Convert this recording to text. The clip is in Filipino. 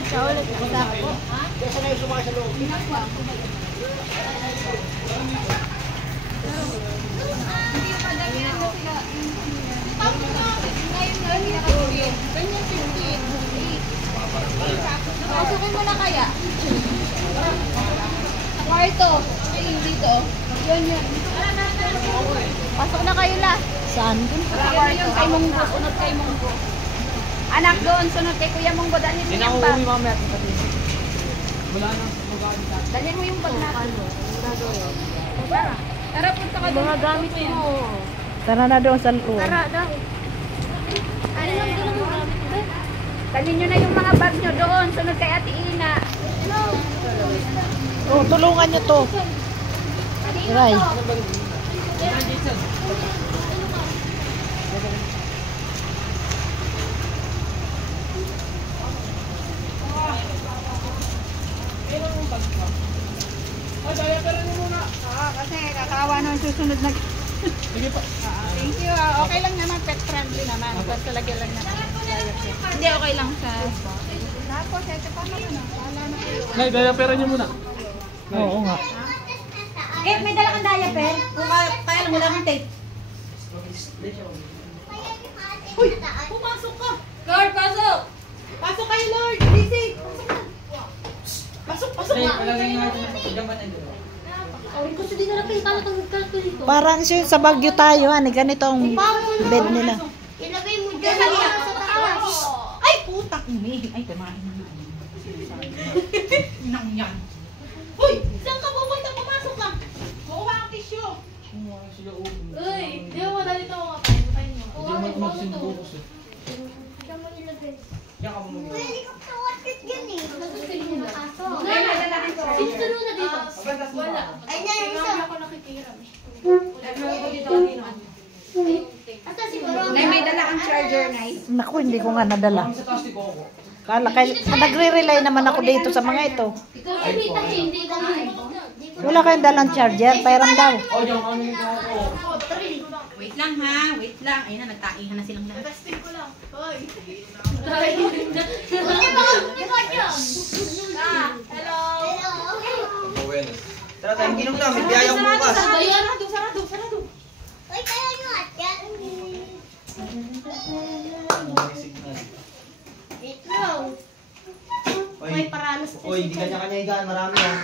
Ulit ka, ulit ka. Kaya na yung sumakay sa loob. Ganyan 15. Pasukin mo na kaya. Kwarto. Dito. Yun. Pasok na kayo la. Saan? Kwarto. Kay Munggo. Sunod kay Munggo. Anak doon. Sunod kay Kuya Munggo. Dalhin mo yung bag. Wala nang magagamit natin. Dalhin mo yung bag natin. Tara, punta ka doon. Mga gamit mo. Tara na doon sa loob. Tara daw. Dalhin nyo na yung mga bag nyo doon. Sunod kay Ate Ina. Oh, tulungan nyo to. Ray. Kasi kakaawa naman susunod na. Sige pa. Thank you. Okay lang naman. Pet friendly naman. Basta lagyan lang naman. Hindi, okay lang sa... Tapos, ito pa naman. Wala na kayo. Nay, daya-pera niyo muna. Oo nga. Eh, may dala kang diaper. Kung kaya lang, wala kang tape. Uy! Pumasok ka! Lord, pasok! Pasok kayo, Lord! Busy! Pasok, pasok! Nay, palagay natin. Diyan ba nandun? Kasi di na lang kayo kalat dito. Parang sa Baguio tayo, ganitong bed nila. Ilagay mo dyan sa taas. Ay, putang imi. Ay, kumain na nga. Inang yan. Uy! Saan ka pupunta? Pumasok ka! Kuha ang tissue. Uy, di mo na dito ako kapay mo. Hindi naman magsindukus eh. Saan mo nilagay? Yan ka mo mag- Pwede ka kawatit yan eh. Ay, nadalahan ko. Sino na dito? Wala. Ay, na yung isa. Ako nakikiram eh. Ata siguro. Nay, may dala kang charger, Nay. Naku, hindi ko nga nadala. Sa taas ni Coco. Nagre-rely naman ako dito sa mga ito. Ikaw kumita hindi ka Wala kayong dalang charger, pairam daw. Oh, yung kami ni Coco. Wait lang ha, wait lang. Ayun na, nagtaihan na silang lahat. Testing ko lang. Hoy. Hello. Tara tayong ginom na, may biyayang bukas. Sarado. Ay, kaya nyo at yan. Wait lang. May paranas. Oy, hindi kanya-kanya higaan, marami yan.